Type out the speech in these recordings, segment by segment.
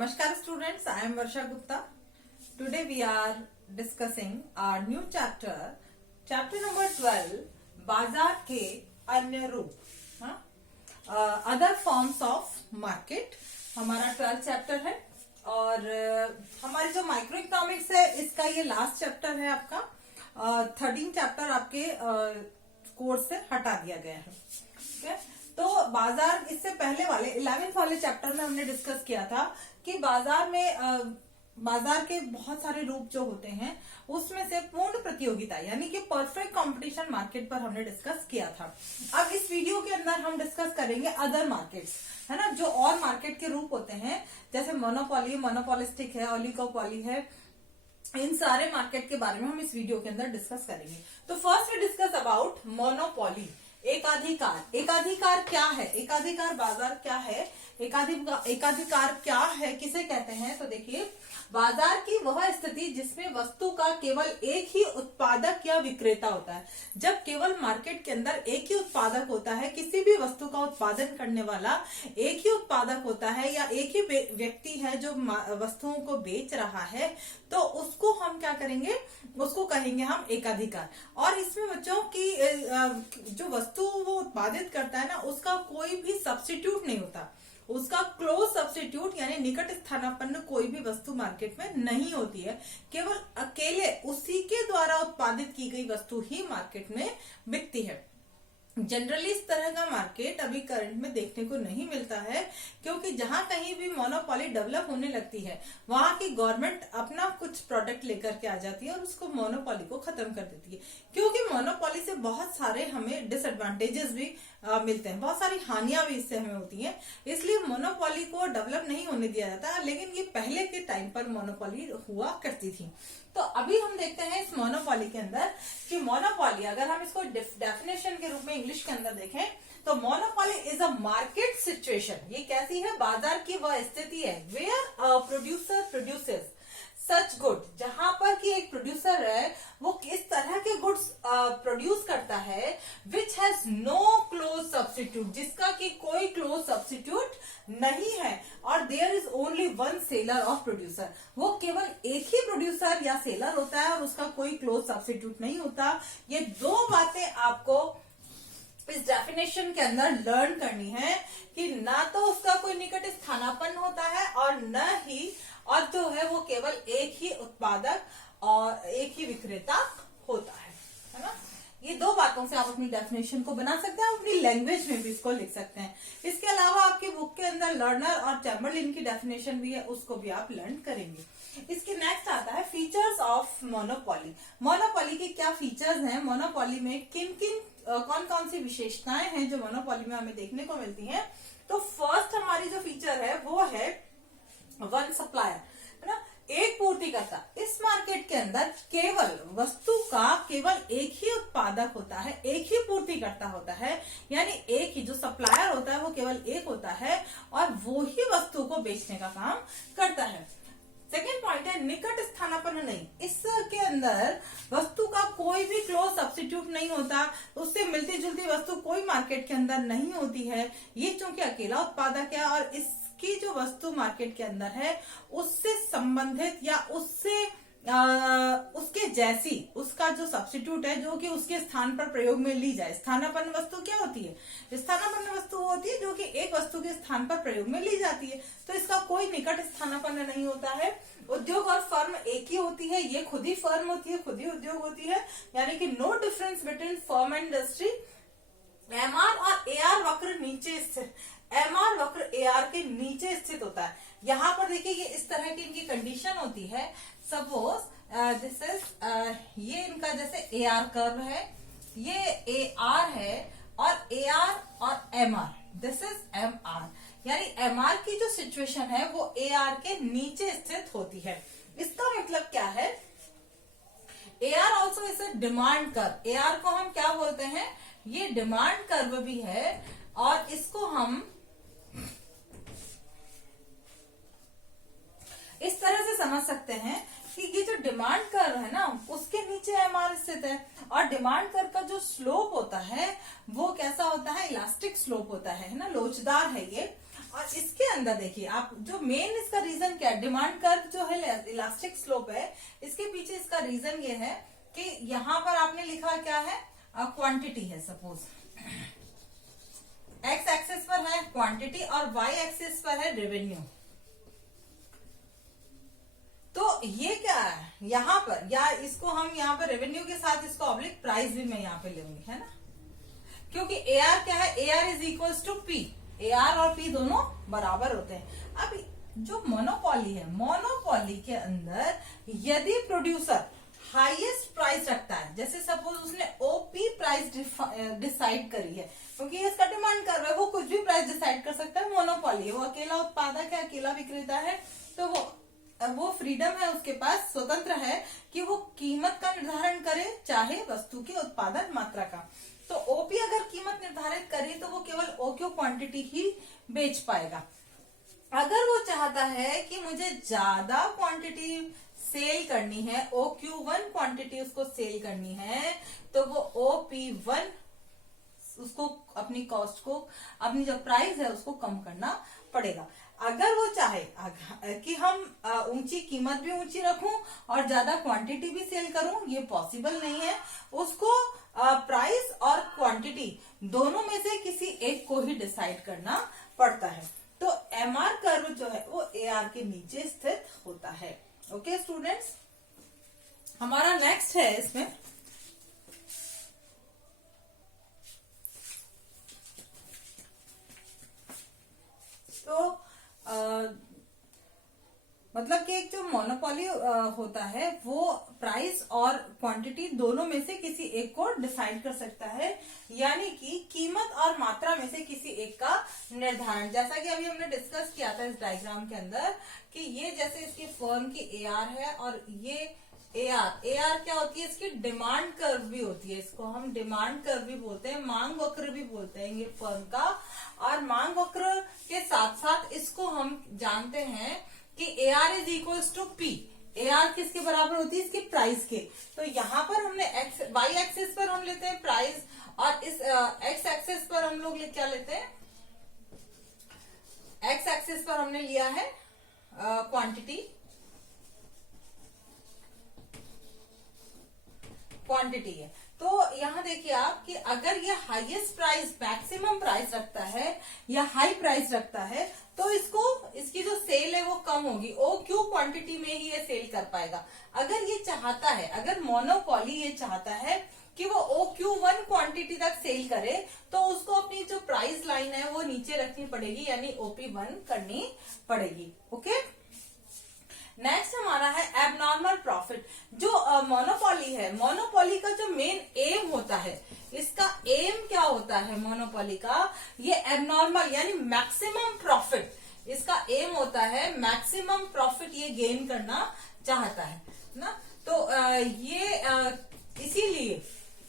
Namaskar students, I am Varsha Gupta. Today we are discussing our new chapter, chapter number 12, बाजार के अन्य रूप, other forms of market हमारा 12th chapter है। और हमारी जो माइक्रो इकोनॉमिक्स है इसका ये लास्ट चैप्टर है आपका। 13 चैप्टर आपके कोर्स से हटा दिया गया है। ठीक है, तो बाजार इससे पहले वाले 11th वाले चैप्टर में हमने डिस्कस किया था कि बाजार के बहुत सारे रूप जो होते हैं उसमें से पूर्ण प्रतियोगिता यानी कि परफेक्ट कंपटीशन मार्केट पर हमने डिस्कस किया था। अब इस वीडियो के अंदर हम डिस्कस करेंगे अदर मार्केट्स, है ना, जो और मार्केट के रूप होते हैं, जैसे मोनोपोली, मोनोपोलिस्टिक है, ओलिगोपोली है। इन सारे मार्केट के बारे में हम इस वीडियो के अंदर डिस्कस करेंगे। तो first we discuss about monopoly, एकाधिकार। एकाधिकार क्या है? एकाधिकार बाजार क्या है? एकाधिकार क्या है, किसे कहते हैं? तो देखिए, बाजार की वह स्थिति जिसमें वस्तु का केवल एक ही उत्पादक या विक्रेता होता है। जब केवल मार्केट के अंदर एक ही उत्पादक होता है, किसी भी वस्तु का उत्पादन करने वाला एक ही उत्पादक होता है या एक ही व्यक्ति है जो वस्तुओं को बेच रहा है, तो उसको हम क्या करेंगे? उसको कहेंगे हम एकाधिकार। और इसमें बच्चों की जो वस्तु वो उत्पादित करता है ना, उसका कोई भी सब्स्टिट्यूट नहीं होता। उसका क्लोज सब्स्टिट्यूट यानी निकट स्थानापन्न कोई भी वस्तु मार्केट में नहीं होती है। केवल अकेले उसी के द्वारा उत्पादित की गई वस्तु ही मार्केट में बिकती है। जनरली इस तरह का मार्केट अभी करंट में देखने को नहीं मिलता है, क्योंकि जहां कहीं भी मोनोपोली डेवलप होने लगती है वहां की गवर्नमेंट अपना कुछ प्रोडक्ट लेकर के आ जाती है और उसको मोनोपोली को खत्म कर देती है। क्योंकि मोनोपोली से बहुत सारे हमें डिसएडवांटेजेस भी मिलते हैं, बहुत सारी हानियां भी इससे हमें होती हैं, इसलिए मोनोपोली को डेवलप नहीं होने दिया जाता। लेकिन ये पहले के टाइम पर मोनोपोली हुआ करती थी। तो अभी हम देखते हैं इस मोनोपोली के अंदर कि मोनोपोली, अगर हम इसको डेफिनेशन के रूप में इंग्लिश के अंदर देखें तो monopoly is a market situation. ये कैसी है? बाजार की वह स्थिति है where producer produces such good, जहां पर कि एक प्रोड्यूसर है वो किस तरह के गुड्स प्रोड्यूस करता है, which has no close substitute, जिसका कि कोई क्लोज सब्स्टिट्यूट नहीं है, और there is only one seller of producer. वो केवल एक ही प्रोड्यूसर या सेलर होता है और उसका कोई क्लोज सब्स्टिट्यूट नहीं होता। ये दो बातें आपको इस डेफिनेशन के अंदर लर्न करनी है कि ना तो उसका कोई निकट स्थानापन्न होता है और न ही और जो है वो केवल एक ही उत्पादक और एक ही विक्रेता होता है ना। ये दो बातों से आप अपनी डेफिनेशन को बना सकते हैं, अपनी लैंग्वेज में भी इसको लिख सकते हैं। इसके अलावा आपकी बुक के अंदर लर्नर और चैम्बरलिन की डेफिनेशन भी है, उसको भी आप लर्न करेंगे। इसके नेक्स्ट आता है फीचर्स ऑफ मोनोपोली। मोनोपोली के क्या फीचर्स हैं? मोनोपोली में किन किन कौन कौन सी विशेषताएं हैं जो मोनोपोली में हमें देखने को मिलती हैं? तो फर्स्ट हमारी जो फीचर है वो है वन सप्लायर, है ना, एक पूर्तिकर्ता। इस मार्केट के अंदर केवल वस्तु का केवल एक ही उत्पादक होता है, एक ही पूर्तिकर्ता होता है, यानी एक ही जो सप्लायर होता है वो केवल एक होता है और वो ही वस्तु को बेचने का काम करता है। सेकेंड पॉइंट है निकट स्थानापन्न नहीं। इसके अंदर वस्तु का कोई भी क्लोज सब्स्टिट्यूट नहीं होता, उससे मिलती जुलती वस्तु कोई मार्केट के अंदर नहीं होती है। ये चूंकि अकेला उत्पादक है और इसकी जो वस्तु मार्केट के अंदर है उससे संबंधित या उसके जैसी उसका जो सब्स्टिट्यूट है जो कि उसके स्थान पर प्रयोग में ली जाए। स्थानापन्न वस्तु क्या होती है? स्थानापन्न वस्तु होती है जो कि एक वस्तु के स्थान पर प्रयोग में ली जाती है। तो इसका कोई निकट स्थानापन्न नहीं होता है। उद्योग और फर्म एक ही होती है, ये खुद ही फर्म होती है, खुद ही उद्योग होती है, यानी कि no difference between firm and industry. MR और एआर वक्र नीचे स्थित, एमआर वक्र एआर के नीचे स्थित होता है। यहाँ पर देखिए ये इस तरह की इनकी कंडीशन होती है। सपोज दिस इज ये इनका जैसे एआर कर्व है, ये एआर है और एआर और एमआर, दिस इज एमआर, यानी एमआर की जो सिचुएशन है वो एआर के नीचे स्थित होती है। इसका मतलब क्या है? AR also is a demand curve. AR को हम क्या बोलते हैं? ये डिमांड कर्व भी है और इसको हम इस तरह से समझ सकते हैं कि ये जो डिमांड कर्व है ना उसके नीचे एमआर स्थित है और डिमांड कर्व का जो स्लोप होता है वो कैसा होता है? इलास्टिक स्लोप होता है ना, लोचदार है ये। और इसके अंदर देखिए आप, जो मेन इसका रीजन क्या है, डिमांड कर्व जो है इलास्टिक स्लोप है, इसके पीछे इसका रीजन ये है कि यहां पर आपने लिखा क्या है, क्वांटिटी है। सपोज एक्स एक्सिस पर है क्वांटिटी और वाई एक्सिस पर है रेवेन्यू। तो ये क्या है यहाँ पर, या इसको हम यहाँ पर रेवेन्यू के साथ इसको ऑब्लिक प्राइस भी मैं यहाँ पे लूंगी, है ना, क्योंकि ए आर क्या है, A R is equals to P, A R और पी दोनों बराबर होते हैं। अब जो मोनोपोली है, मोनोपोली के अंदर यदि प्रोड्यूसर हाईएस्ट प्राइस रखता है, जैसे सपोज उसने ओपी प्राइस डिसाइड करी है, क्योंकि इसका डिमांड कर रहा है, वो कुछ भी प्राइस डिसाइड कर सकता है, मोनोपोली है, वो अकेला उत्पादक है, अकेला विक्रेता है, तो वो फ्रीडम है उसके पास, स्वतंत्र है कि वो कीमत का निर्धारण करे, चाहे वस्तु की उत्पादन मात्रा का। तो ओपी अगर कीमत निर्धारित करे तो वो केवल ओक्यू क्वांटिटी ही बेच पाएगा। अगर वो चाहता है कि मुझे ज्यादा क्वांटिटी सेल करनी है, OQ1 क्वांटिटी उसको सेल करनी है, तो वो OP1 उसको अपनी कॉस्ट को, अपनी जो प्राइस है उसको कम करना पड़ेगा। अगर वो चाहे कि हम ऊंची कीमत भी ऊंची रखूं और ज्यादा क्वांटिटी भी सेल करूं, ये पॉसिबल नहीं है। उसको प्राइस और क्वांटिटी दोनों में से किसी एक को ही डिसाइड करना पड़ता है। तो एमआर कर्व जो है वो एआर के नीचे स्थित होता है। ओके स्टूडेंट्स, हमारा नेक्स्ट है इसमें तो मतलब कि एक जो मोनोपोली होता है वो प्राइस और क्वांटिटी दोनों में से किसी एक को डिसाइड कर सकता है, यानी कि कीमत और मात्रा में से किसी एक का निर्धारण। जैसा कि अभी हमने डिस्कस किया था इस डायग्राम के अंदर कि ये जैसे इसकी फर्म की एआर है और ये एआर क्या होती है, इसकी डिमांड कर्व भी होती है, इसको हम डिमांड कर्व भी बोलते हैं, मांग वक्र भी बोलते हैं ये फर्म का। और मांग वक्र के साथ साथ इसको हम जानते हैं कि AR is equals to P। AR किसके बराबर होती है, इसकी प्राइस के। तो यहाँ पर हमने वाई एक्सिस पर हम लेते हैं प्राइस और इस एक्स एक्सिस पर हम लोग क्या लेते हैं, एक्स एक्सिस पर हमने लिया है क्वांटिटी है। तो यहाँ देखिए आप कि अगर ये हाईएस्ट प्राइस, मैक्सिमम प्राइस रखता है या हाई प्राइस रखता है तो इसकी जो सेल है वो कम होगी, OQ क्वांटिटी में ही ये सेल कर पाएगा। अगर ये चाहता है, अगर मोनोपोली ये चाहता है कि वो OQ1 क्वांटिटी तक सेल करे तो उसको अपनी जो प्राइस लाइन है वो नीचे रखनी पड़ेगी, यानी OP1 करनी पड़ेगी। ओके, नेक्स्ट हमारा है एबनॉर्मल प्रॉफिट। जो मोनोपोली है, मोनोपोली का जो मेन एम होता है, इसका एम क्या होता है मोनोपोली का, ये एबनॉर्मल यानी मैक्सिमम प्रॉफिट, इसका एम होता है मैक्सिमम प्रॉफिट ये गेन करना चाहता है ना। तो ये इसीलिए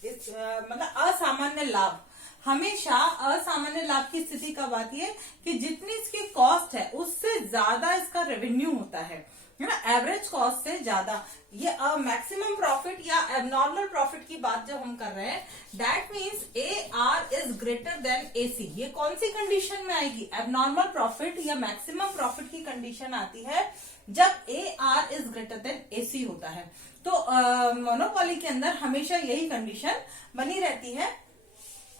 मतलब असामान्य लाभ, हमेशा असामान्य लाभ की स्थिति कब आती है कि जितनी इसकी कॉस्ट है उससे ज्यादा इसका रेवेन्यू होता है ना, एवरेज कॉस्ट से ज्यादा। ये मैक्सिमम प्रॉफिट या एबनॉर्मल प्रॉफिट की बात जब हम कर रहे हैं, that means AR is greater than AC। ये कौन सी कंडीशन में आएगी, एबनॉर्मल प्रॉफिट या मैक्सिमम प्रॉफिट की कंडीशन आती है जब AR is greater than AC होता है। तो मोनोपोली के अंदर हमेशा यही कंडीशन बनी रहती है,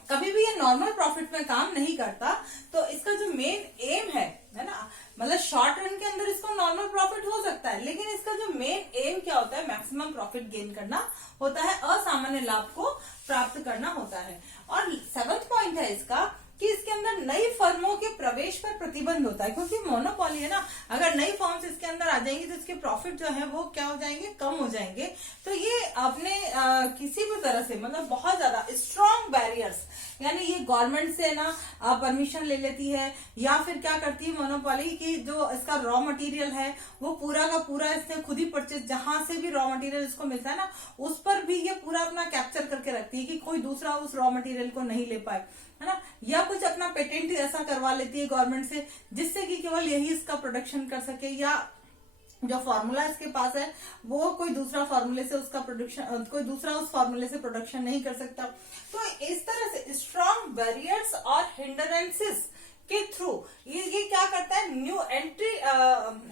कभी भी ये नॉर्मल प्रॉफिट में काम नहीं करता। तो इसका जो मेन एम है ना, मतलब शॉर्ट रन के अंदर इसको नॉर्मल प्रॉफिट हो सकता है, लेकिन इसका जो मेन एम क्या होता है, मैक्सिमम प्रॉफिट गेन करना होता है, असामान्य लाभ को प्राप्त करना होता है। और 7th पॉइंट है इसका कि इसके अंदर नई फर्मों के प्रवेश पर प्रतिबंध होता है, क्योंकि मोनोपोली है ना, अगर नई फर्म्स इसके अंदर आ जाएंगी तो इसके प्रॉफिट जो है वो क्या हो जाएंगे, कम हो जाएंगे। तो ये अपने किसी भी तरह से मतलब बहुत ज्यादा स्ट्रॉन्ग बैरियर्स, यानी ये गवर्नमेंट से ना परमिशन ले लेती है, या फिर क्या करती है मोनोपोली की जो इसका रॉ मटेरियल है वो पूरा का पूरा इसने खुद ही परचेज, जहां से भी रॉ मटेरियल इसको मिलता है ना उस पर भी ये पूरा अपना कैप्चर करके रखती है कि कोई दूसरा उस रॉ मटेरियल को नहीं ले पाए, है ना। या कुछ अपना पेटेंट ऐसा करवा लेती है गवर्नमेंट से जिससे कि केवल यही इसका प्रोडक्शन कर सके, या जो फॉर्मूला इसके पास है वो कोई दूसरा फॉर्मूले से उसका प्रोडक्शन, कोई दूसरा उस फॉर्मूले से प्रोडक्शन नहीं कर सकता। तो इस तरह से स्ट्रॉन्ग बैरियर्स और हिंडरेंसेस के थ्रू ये क्या करता है, new entry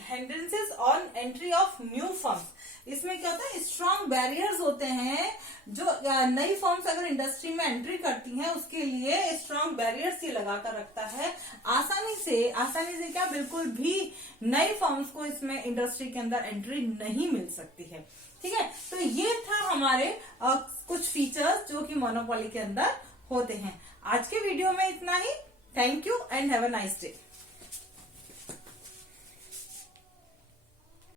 hindrances on entry of new firms. इसमें क्या होता है, स्ट्रॉन्ग बैरियर्स होते हैं जो नई फर्म्स अगर इंडस्ट्री में एंट्री करती हैं उसके लिए स्ट्रॉन्ग बैरियर्स ये लगा कर रखता है। आसानी से क्या, बिल्कुल भी नई फर्म्स को इसमें इंडस्ट्री के अंदर एंट्री नहीं मिल सकती है। ठीक है, तो ये था हमारे कुछ फीचर्स जो कि मोनोपोली के अंदर होते हैं। आज के वीडियो में इतना ही। Thank you and have a nice day.